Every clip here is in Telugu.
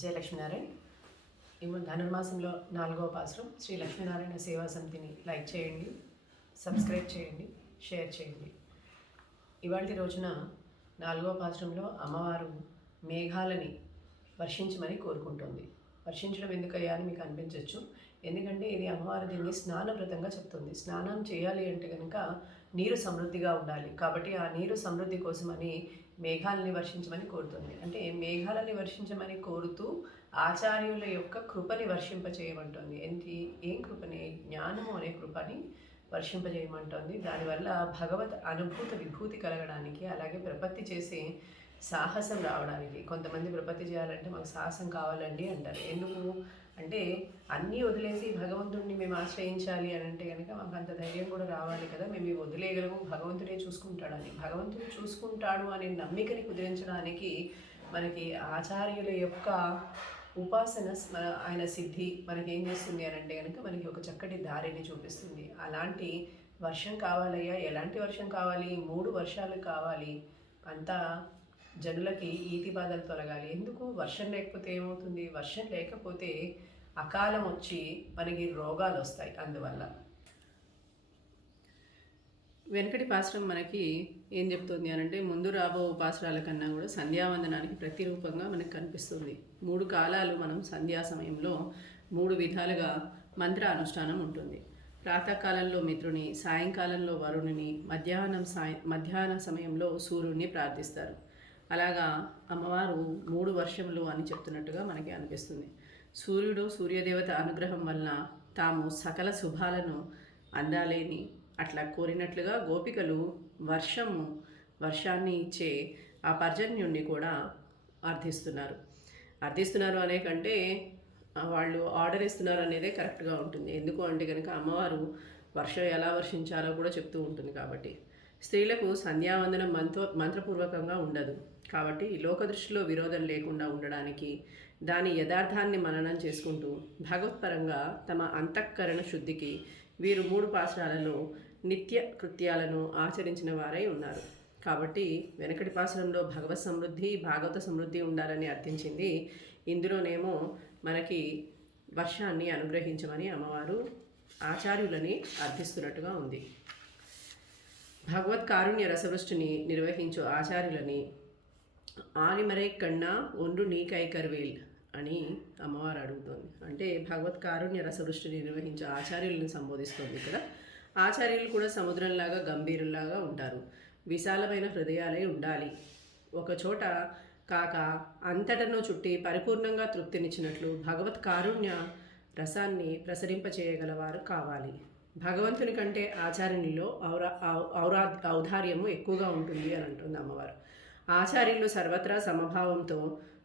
జయ లక్ష్మీనారాయణ. ఇప్పుడు ధనుర్మాసంలో 4వ పాసురం శ్రీ లక్ష్మీనారాయణ సేవా సమితిని లైక్ చేయండి, సబ్స్క్రైబ్ చేయండి, షేర్ చేయండి. ఇవాళ రోజున 4వ పాసురంలో అమ్మవారు మేఘాలని వర్షించమని కోరుకుంటుంది. వర్షించడం ఎందుకయ్యా అని మీకు అనిపించవచ్చు. ఎందుకంటే ఇది అమ్మవారు దీన్ని స్నానవ్రతంగా చెప్తుంది. స్నానం చేయాలి అంటే కనుక నీరు సమృద్ధిగా ఉండాలి. కాబట్టి ఆ నీరు సమృద్ధి కోసమని మేఘాలని వర్షించమని కోరుతుంది. అంటే మేఘాలని వర్షించమని కోరుతూ ఆచార్యుల యొక్క కృపని వర్షింపచేయమంటుంది. ఏం కృపని? జ్ఞానము అనే కృపని వర్షింపజేయమంటుంది. దానివల్ల భగవత్ అనుభూత విభూతి కలగడానికి, అలాగే ప్రపత్తి చేసే సాహసం రావడానికి. కొంతమంది ప్రపత్తి చేయాలంటే మాకు సాహసం కావాలండి అంటారు. ఎందుకు అంటే అన్నీ వదిలేసి భగవంతుడిని మేము ఆశ్రయించాలి అని అంటే కనుక మాకు అంత ధైర్యం కూడా రావాలి కదా, మేము ఇవి వదిలేయగలము, భగవంతుడే చూసుకుంటాడని. భగవంతుడు చూసుకుంటాడు అనే నమ్మికని కుదిరించడానికి మనకి ఆచార్యుల యొక్క ఉపాసన ఆయన సిద్ధి మనకేం చేస్తుంది అని అంటే కనుక మనకి ఒక చక్కటి దారిని చూపిస్తుంది. అలాంటి వర్షం కావాలయ్యా. ఎలాంటి వర్షం కావాలి? 3 వర్షాలు కావాలి. అంతా జనులకి ఈతి బాధలు తొలగాలి. ఎందుకు? వర్షం లేకపోతే ఏమవుతుంది? వర్షం లేకపోతే అకాలం వచ్చి మనకి రోగాలు వస్తాయి. అందువల్ల వెనకటి పాశ్రం మనకి ఏం చెప్తుంది అనంటే, ముందు రాబో పాశ్రాల కన్నా కూడా సంధ్యావందనానికి ప్రతిరూపంగా మనకు కనిపిస్తుంది. 3 కాలాలు మనం సంధ్యా సమయంలో 3 విధాలుగా మంత్ర అనుష్ఠానం ఉంటుంది. ప్రాతకాలంలో మిత్రుని, సాయంకాలంలో వరుణుని, మధ్యాహ్న సమయంలో సూర్యుడిని ప్రార్థిస్తారు. అలాగా అమ్మవారు 3 వర్షములు అని చెప్తున్నట్టుగా మనకి అనిపిస్తుంది. సూర్యుడు, సూర్యదేవత అనుగ్రహం వలన తాము సకల శుభాలను అందాలేని అట్లా కోరినట్లుగా గోపికలు వర్షాన్ని ఇచ్చే ఆ పర్జన్యుణ్ణి కూడా అర్థిస్తున్నారు అనే కంటే వాళ్ళు ఆర్డర్ ఇస్తున్నారు అనేదే కరెక్ట్గా ఉంటుంది. ఎందుకు అంటే కనుక అమ్మవారు వర్షం ఎలా వర్షించాలో కూడా చెప్తూ ఉంటుంది. కాబట్టి స్త్రీలకు సంధ్యావందనం మంత్రపూర్వకంగా ఉండదు. కాబట్టి లోక దృష్టిలో విరోధం లేకుండా ఉండడానికి, దాని యథార్థాన్ని మననం చేసుకుంటూ భగవత్పరంగా తమ అంతఃకరణ శుద్ధికి వీరు 3 పాసురాలలో నిత్య కృత్యాలను ఆచరించిన వారై ఉన్నారు. కాబట్టి వెనకటి పాసురంలో భగవత్ సమృద్ధి, భాగవత సమృద్ధి ఉండాలని అర్థించింది. ఇందులోనేమో మనకి వర్షాన్ని అనుగ్రహించమని అమ్మవారు ఆచార్యులని అర్థిస్తున్నట్టుగా ఉంది. భగవత్ కారుణ్య రసవృష్టిని నిర్వహించు ఆచార్యులని ఆనిమరై కన్నా ఒండ్రు నీకైకర్వేల్ అని అమ్మవారు అడుగుతోంది. అంటే భగవత్ కారుణ్య రసవృష్టిని నిర్వహించే ఆచార్యులను సంబోధిస్తోంది ఇక్కడ. ఆచార్యులు కూడా సముద్రంలాగా గంభీరులాగా ఉంటారు. విశాలమైన హృదయాలై ఉండాలి. ఒక చోట కాక అంతటను చుట్టి పరిపూర్ణంగా తృప్తినిచ్చినట్లు భగవత్ కారుణ్య రసాన్ని ప్రసరింపచేయగలవారు కావాలి. భగవంతుని కంటే ఆచార్యునిలో ఔదార్యము ఎక్కువగా ఉంటుంది అని అంటుంది అమ్మవారు. ఆచార్యులు సర్వత్రా సమభావంతో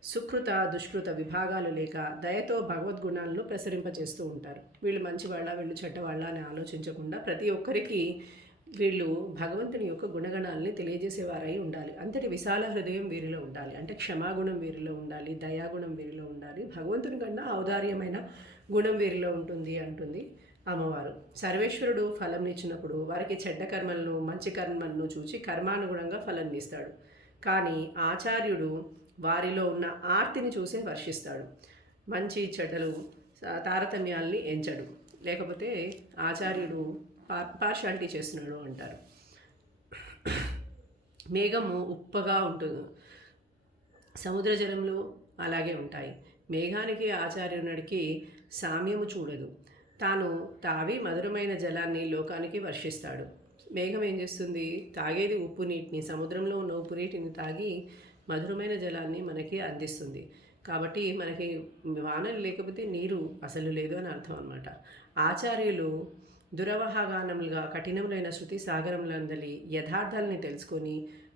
సుకృత దుష్కృత విభాగాలు లేక దయతో భగవద్గుణాలను ప్రసరింపచేస్తూ ఉంటారు. వీళ్ళు మంచివాళ్ళ, వీళ్ళు చెడ్డవాళ్ళ అని ఆలోచించకుండా ప్రతి ఒక్కరికి వీళ్ళు భగవంతుని యొక్క గుణగణాలని తెలియజేసేవారై ఉండాలి. అంతటి విశాల హృదయం వీరిలో ఉండాలి. అంటే క్షమాగుణం వీరిలో ఉండాలి, దయాగుణం వీరిలో ఉండాలి. భగవంతుని కన్నా ఔదార్యమైన గుణం వీరిలో ఉంటుంది అంటుంది అమ్మవారు. సర్వేశ్వరుడు ఫలం ఇచ్చినప్పుడు వారికి చెడ్డ కర్మలను, మంచి కర్మలను చూచి కర్మానుగుణంగా ఫలం ఇస్తాడు. కానీ ఆచార్యుడు వారిలో ఉన్న ఆర్తిని చూసే వర్షిస్తాడు. మంచి చెడ్డలు తారతమ్యాల్ని ఎంచడు. లేకపోతే ఆచార్యుడు పార్షాలిటీ చేస్తున్నాడు అంటారు. మేఘము ఉప్పగా ఉంటుంది, సముద్ర జలములు అలాగే ఉంటాయి. మేఘానికి ఆచార్యునికి సామ్యము చూడదు. తాను తావి మధురమైన జలాన్ని లోకానికి వర్షిస్తాడు. మేఘం ఏం చేస్తుంది? తాగేది ఉప్పు నీటిని, సముద్రంలో ఉన్న ఉప్పు నీటిని తాగి మధురమైన జలాన్ని మనకి అందిస్తుంది. కాబట్టి మనకి వానలు లేకపోతే నీరు అసలు లేదు అని అర్థం అన్నమాట. ఆచార్యులు దురవహాగానములుగా కఠినములైన శృతి సాగరములందలి యథార్థాలని తెలుసుకొని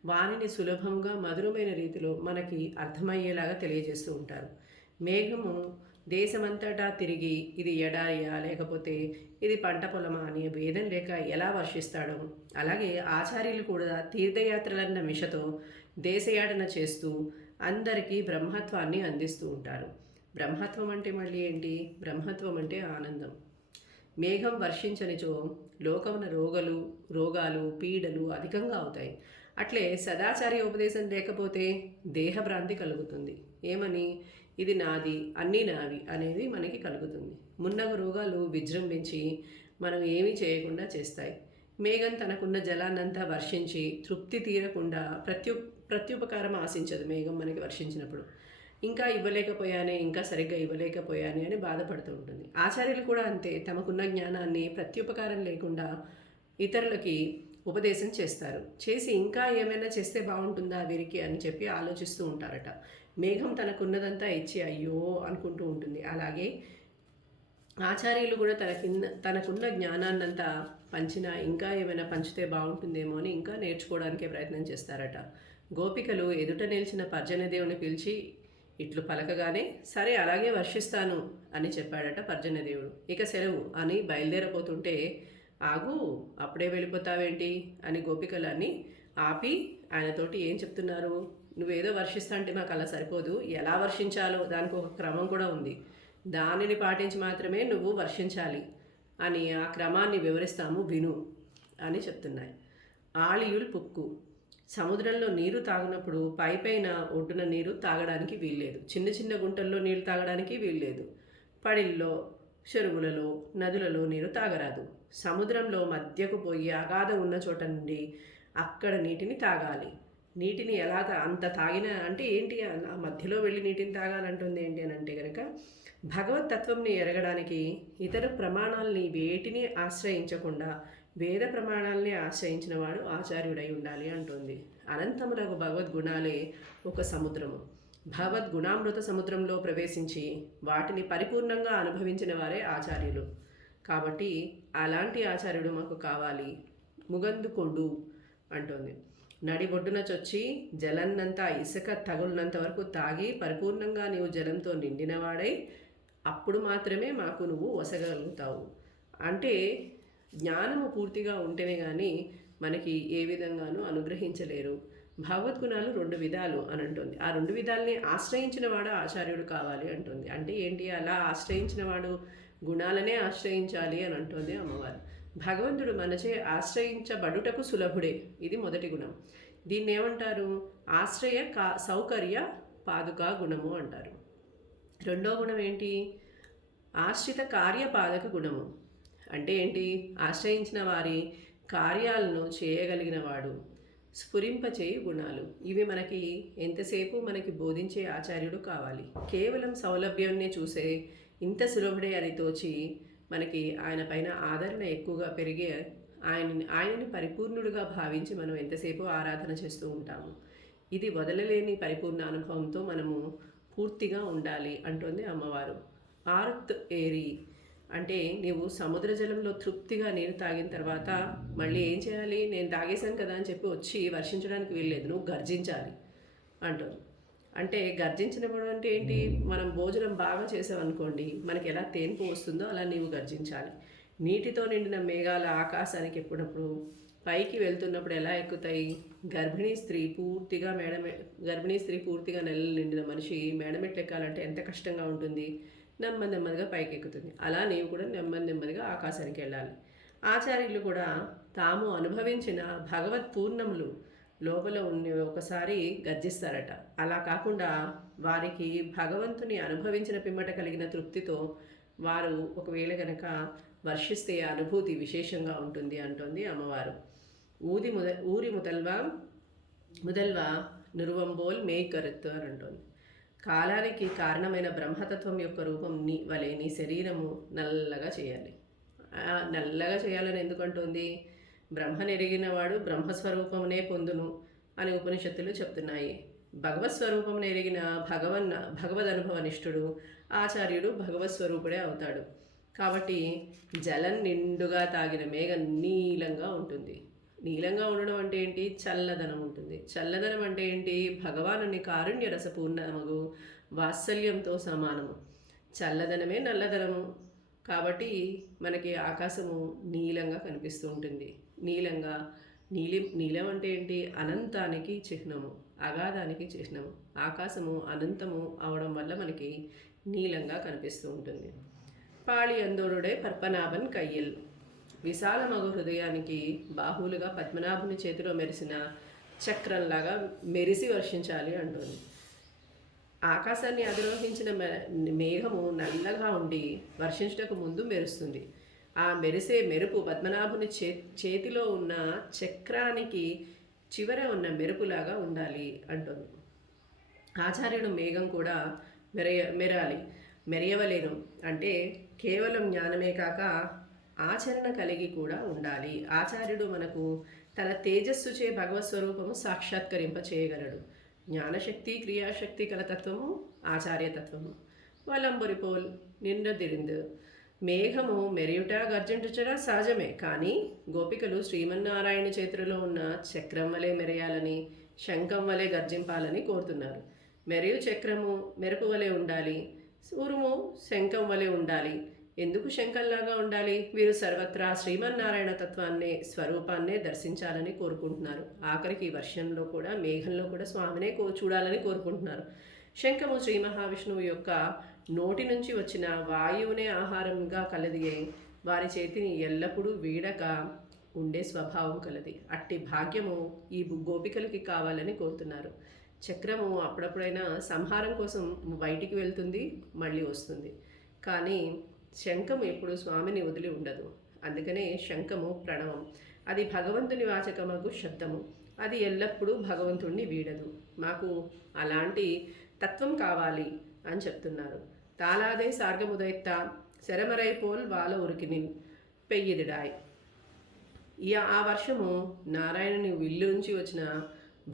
వానిని సులభంగా మధురమైన రీతిలో మనకి అర్థమయ్యేలాగా తెలియజేస్తూ ఉంటారు. మేఘము దేశమంతటా తిరిగి ఇది ఎడారియా లేకపోతే ఇది పంట పొలమా అని భేదం లేక ఎలా వర్షిస్తాడో, అలాగే ఆచార్యులు కూడా తీర్థయాత్రలన్న మిషతో దేశయాటన చేస్తూ అందరికీ బ్రహ్మత్వాన్ని అందిస్తూ ఉంటారు. బ్రహ్మత్వం అంటే మళ్ళీ ఏంటి? బ్రహ్మత్వం అంటే ఆనందం. మేఘం వర్షించనిచో లోకమున రోగాలు పీడలు అధికంగా అవుతాయి. అట్లే సదాచార్య ఉపదేశం లేకపోతే దేహభ్రాంతి కలుగుతుంది. ఏమని? ఇది నాది, అన్నీ నావి అనేది మనకి కలుగుతుంది. మున్నగు రోగాలు విజృంభించి మనం ఏమీ చేయకుండా చేస్తాయి. మేఘం తనకున్న జలాన్నంతా వర్షించి తృప్తి తీరకుండా ప్రత్యుపకారం ఆశించదు. మేఘం మనకి వర్షించినప్పుడు ఇంకా ఇవ్వలేకపోయానే, ఇంకా సరిగ్గా ఇవ్వలేకపోయానే అని బాధపడుతూ ఉంటుంది. ఆచార్యులు కూడా అంతే, తమకున్న జ్ఞానాన్ని ప్రత్యుపకారం లేకుండా ఇతరులకి ఉపదేశం చేస్తారు. చేసి ఇంకా ఏమైనా చేస్తే బాగుంటుందా వీరికి అని చెప్పి ఆలోచిస్తూ ఉంటారట. మేఘం తనకున్నదంతా ఇచ్చి అయ్యో అనుకుంటూ ఉంటుంది. అలాగే ఆచార్యులు కూడా తనకున్న జ్ఞానాన్నంతా పంచినా ఇంకా ఏమైనా పంచితే బాగుంటుందేమో అని ఇంకా నేర్చుకోవడానికే ప్రయత్నం చేస్తారట. గోపికలు ఎదుట నిలిచిన పర్జన్యదేవుని పిలిచి ఇట్లు పలకగానే సరే అలాగే వర్షిస్తాను అని చెప్పాడట పర్జన్యదేవుడు. ఇక సెలవు అని బయలుదేరపోతుంటే ఆగు, అప్పుడే వెళ్ళిపోతావేంటి అని గోపికలన్నీ ఆపి ఆయనతోటి ఏం చెప్తున్నారు, నువ్వేదో వర్షిస్తా అంటే మాకు అలా సరిపోదు, ఎలా వర్షించాలో దానికి ఒక క్రమం కూడా ఉంది, దానిని పాటించి మాత్రమే నువ్వు వర్షించాలి అని ఆ క్రమాన్ని వివరిస్తాము విను అని చెప్తున్నాయి. ఆళియుల్ పుక్కు, సముద్రంలో నీరు తాగినప్పుడు పైపైన ఒడ్డున నీరు తాగడానికి వీల్లేదు, చిన్న చిన్న గుంటల్లో నీరు తాగడానికి వీల్లేదు, పడిల్లో చెరువులలో నదులలో నీరు తాగరాదు. సముద్రంలో మధ్యకు పోయి అగాధం ఉన్న చోట నుండి అక్కడ నీటిని తాగాలి. నీటిని ఎలా అంత తాగిన అంటే ఏంటి, ఆ మధ్యలో వెళ్ళి నీటిని తాగాలంటుంది ఏంటి అని అంటే కనుక భగవతత్వంని ఎరగడానికి ఇతర ప్రమాణాలని వేటిని ఆశ్రయించకుండా వేద ప్రమాణాలని ఆశ్రయించిన వాడు ఆచార్యుడై ఉండాలి అంటుంది. అనంతములకు భగవద్గుణాలే ఒక సముద్రము. భగవద్గుణామృత సముద్రంలో ప్రవేశించి వాటిని పరిపూర్ణంగా అనుభవించిన వారే ఆచార్యులు. కాబట్టి అలాంటి ఆచార్యుడు మాకు కావాలి. ముగందుకొండు అంటోంది. నడిబొడ్డున చొచ్చి జలన్నంతా ఇసుక తగులునంత వరకు తాగి పరిపూర్ణంగా నీవు జలంతో నిండినవాడై అప్పుడు మాత్రమే మాకు నువ్వు వసగలుగుతావు. అంటే జ్ఞానము పూర్తిగా ఉంటేనే కానీ మనకి ఏ విధంగానూ అనుగ్రహించలేరు. భగవద్గుణాలు 2 విధాలు అని అంటుంది. ఆ 2 విధాలని ఆశ్రయించిన వాడు ఆచార్యుడు కావాలి అంటుంది. అంటే ఏంటి, అలా ఆశ్రయించిన వాడు గుణాలనే ఆశ్రయించాలి అని అంటుంది అమ్మవారు. భగవంతుడు మనచే ఆశ్రయించబడుటకు సులభుడే, ఇది మొదటి గుణం. దీన్ని ఏమంటారు, ఆశ్రయ సౌకర్య పాదుకా గుణము అంటారు. రెండో గుణం ఏంటి, ఆశ్రిత కార్యపాదక గుణము. అంటే ఏంటి, ఆశ్రయించిన వారి కార్యాలను చేయగలిగిన వాడు, స్ఫురింపచేయి గుణాలు. ఇవి మనకి ఎంతసేపు మనకి బోధించే ఆచార్యుడు కావాలి. కేవలం సౌలభ్యాన్నే చూసే ఇంత సులభుడే అని తోచి మనకి ఆయన పైన ఆదరణ ఎక్కువగా పెరిగే ఆయనని పరిపూర్ణుడుగా భావించి మనం ఎంతసేపు ఆరాధన చేస్తూ ఉంటాము. ఇది వదలలేని పరిపూర్ణ అనుభవంతో మనము పూర్తిగా ఉండాలి అంటుంది అమ్మవారు. ఆర్త్ ఏరి అంటే నీవు సముద్ర జలంలో తృప్తిగా నీరు తాగిన తర్వాత మళ్ళీ ఏం చేయాలి, నేను తాగేశాను కదా అని చెప్పి వచ్చి వర్షించడానికి వీల్లేదు, నువ్వు గర్జించాలి అంటారు. అంటే గర్జించినప్పుడు అంటే ఏంటి, మనం భోజనం బాగా చేసామనుకోండి మనకి ఎలా తేన్పు వస్తుందో అలా నీవు గర్జించాలి. నీటితో నిండిన మేఘాల ఆకాశానికి ఎప్పుడప్పుడు పైకి వెళ్తున్నప్పుడు ఎలా ఎక్కుతాయి, గర్భిణీ స్త్రీ పూర్తిగా నెలలు నిండిన మనిషి మేడమెట్లు ఎక్కాలంటే ఎంత కష్టంగా ఉంటుంది, నెమ్మదిగా పైకి ఎక్కుతుంది. అలా నీవు కూడా నెమ్మదిగా ఆకాశానికి వెళ్ళాలి. ఆచార్యులు కూడా తాము అనుభవించిన భగవత్ పూర్ణములు లోపల ఉన్నవి ఒకసారి గర్జిస్తారట. అలా కాకుండా వారికి భగవంతుని అనుభవించిన పిమ్మట కలిగిన తృప్తితో వారు ఒకవేళ కనుక వర్షిస్తే అనుభూతి విశేషంగా ఉంటుంది అంటోంది అమ్మవారు. ఊరి ముదల్వా నురువంబోల్ మేకరుత్తు అని అంటోంది. కాలానికి కారణమైన బ్రహ్మతత్వం యొక్క రూపం వలె నీ శరీరము నల్లగా చేయాలి. నల్లగా చేయాలని ఎందుకంటుంది, బ్రహ్మనెరిగిన వాడు బ్రహ్మస్వరూపమునే పొందును అని ఉపనిషత్తులు చెప్తున్నాయి. భగవత్స్వరూపమును ఎరిగిన భగవదనుభవనిష్ఠుడు ఆచార్యుడు భగవత్స్వరూపుడే అవుతాడు. కాబట్టి జలం నిండుగా తాగిన మేఘం నీలంగా ఉంటుంది. నీలంగా ఉండడం అంటే ఏంటి, చల్లదనం ఉంటుంది. చల్లదనం అంటే ఏంటి, భగవానుని కారుణ్య రసపూర్ణమగు వాత్సల్యంతో సమానము. చల్లదనమే నల్లదనము. కాబట్టి మనకి ఆకాశము నీలంగా కనిపిస్తూ ఉంటుంది. నీలం అంటే ఏంటి, అనంతానికి చిహ్నము, అగాధానికి చిహ్నము. ఆకాశము అనంతము అవడం వల్ల మనకి నీలంగా కనిపిస్తూ ఉంటుంది. పాళి అందోరుడే పద్మనాభన్ కయ్యల్, విశాలమగు హృదయానికి బాహువులుగా పద్మనాభుని చేతిలో మెరిసిన చక్రంలాగా మెరిసి వర్షించాలి అంటుంది. ఆకాశాన్ని అధిరోహించిన మేఘము నల్లగా ఉండి వర్షించుటకు ముందు మెరుస్తుంది. ఆ మెరిసే మెరుపు పద్మనాభుని చేతిలో ఉన్న చక్రానికి చివర ఉన్న మెరుపులాగా ఉండాలి అంటుంది. ఆచార్యుడు మేఘం కూడా మెరాలి, మెరియవలేను అంటే కేవలం జ్ఞానమే కాక ఆచరణ కలిగి కూడా ఉండాలి. ఆచార్యుడు మనకు తన తేజస్సుచే భగవత్ స్వరూపము సాక్షాత్కరింప చేయగలడు. జ్ఞానశక్తి క్రియాశక్తి కల తత్వము ఆచార్యతత్వము. వలంబొరిపోల్ నిండదిరిందు మేఘము మెరియుట గర్జించుట సహజమే, కానీ గోపికలు శ్రీమన్నారాయణ చేతులలో ఉన్న చక్రం వలె మెరయాలని, శంఖం వలె గర్జింపాలని కోరుతున్నారు. మెరియు చక్రము మెరుపు వలె ఉండాలి, ఉరుము శంఖం వలె ఉండాలి. ఎందుకు శంఖంలాగా ఉండాలి? వీరు సర్వత్రా శ్రీమన్నారాయణ తత్వాన్నే స్వరూపాన్నే దర్శించాలని కోరుకుంటున్నారు. ఆఖరికి వర్షంలో కూడా మేఘంలో కూడా స్వామినే చూడాలని కోరుకుంటున్నారు. శంఖము శ్రీ మహావిష్ణువు యొక్క నోటి నుంచి వచ్చిన వాయువునే ఆహారంగా కలది. వారి చేతిని ఎల్లప్పుడూ వీడక ఉండే స్వభావం కలది. అట్టి భాగ్యము ఈ గోపికలకి కావాలని కోరుతున్నారు. చక్రము అప్పుడప్పుడైనా సంహారం కోసం బయటికి వెళ్తుంది, మళ్ళీ వస్తుంది. కానీ శంఖము ఎప్పుడు స్వామిని వదిలి ఉండదు. అందుకనే శంఖము ప్రణవం. అది భగవంతుని వాచకమగు శబ్దము. అది ఎల్లప్పుడూ భగవంతుణ్ణి వీడదు. మాకు అలాంటి తత్వం కావాలి అని చెప్తున్నారు. తాళాదే సార్గముదైత్త శరమరైపోల్ వాల ఉరికినిన్ పెయ్యిదిడాయ్. ఆ వర్షము నారాయణుని విల్లు నుంచి వచ్చిన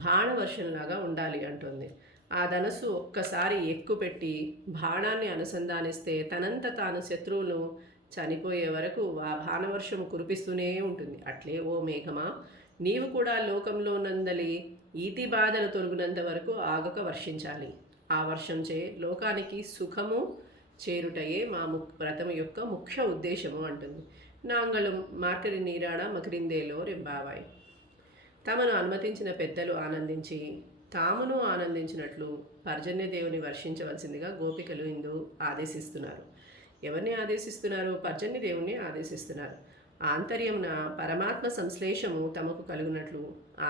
బాణవర్షంలాగా ఉండాలి అంటుంది. ఆ ధనస్సు ఒక్కసారి ఎక్కుపెట్టి బాణాన్ని అనుసంధానిస్తే తనంత తాను శత్రువులు చనిపోయే వరకు ఆ బాణవర్షము కురిపిస్తూనే ఉంటుంది. అట్లే ఓ మేఘమా, నీవు కూడా లోకంలో నందలి ఈతి బాధలు తొలగినంత వరకు ఆగక వర్షించాలి. ఆ వర్షంచే లోకానికి సుఖము చేరుటయే మా వ్రతం యొక్క ముఖ్య ఉద్దేశము అంటుంది. నాంగళం మార్కరి నీరాడ మకరిందేలో రెంబావాయ్. తమను అనుమతించిన పెద్దలు ఆనందించి తామును ఆనందించినట్లు పర్జన్యదేవుని వర్షించవలసిందిగా గోపికలు ఇందు ఆదేశిస్తున్నారు. ఎవరిని ఆదేశిస్తున్నారు? పర్జన్యదేవుని ఆదేశిస్తున్నారు. ఆంతర్యమున పరమాత్మ సంశ్లేషము తమకు కలుగునట్లు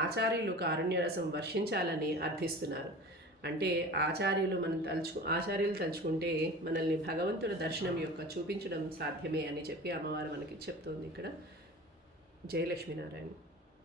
ఆచార్యులు కారుణ్యరసం వర్షించాలని అర్థిస్తున్నారు. అంటే ఆచార్యులు తలుచుకుంటే మనల్ని భగవంతుల దర్శనం యొక్క చూపించడం సాధ్యమే అని చెప్పి అమ్మవారు మనకి చెప్తోంది ఇక్కడ. జయ లక్ష్మీనారాయణ.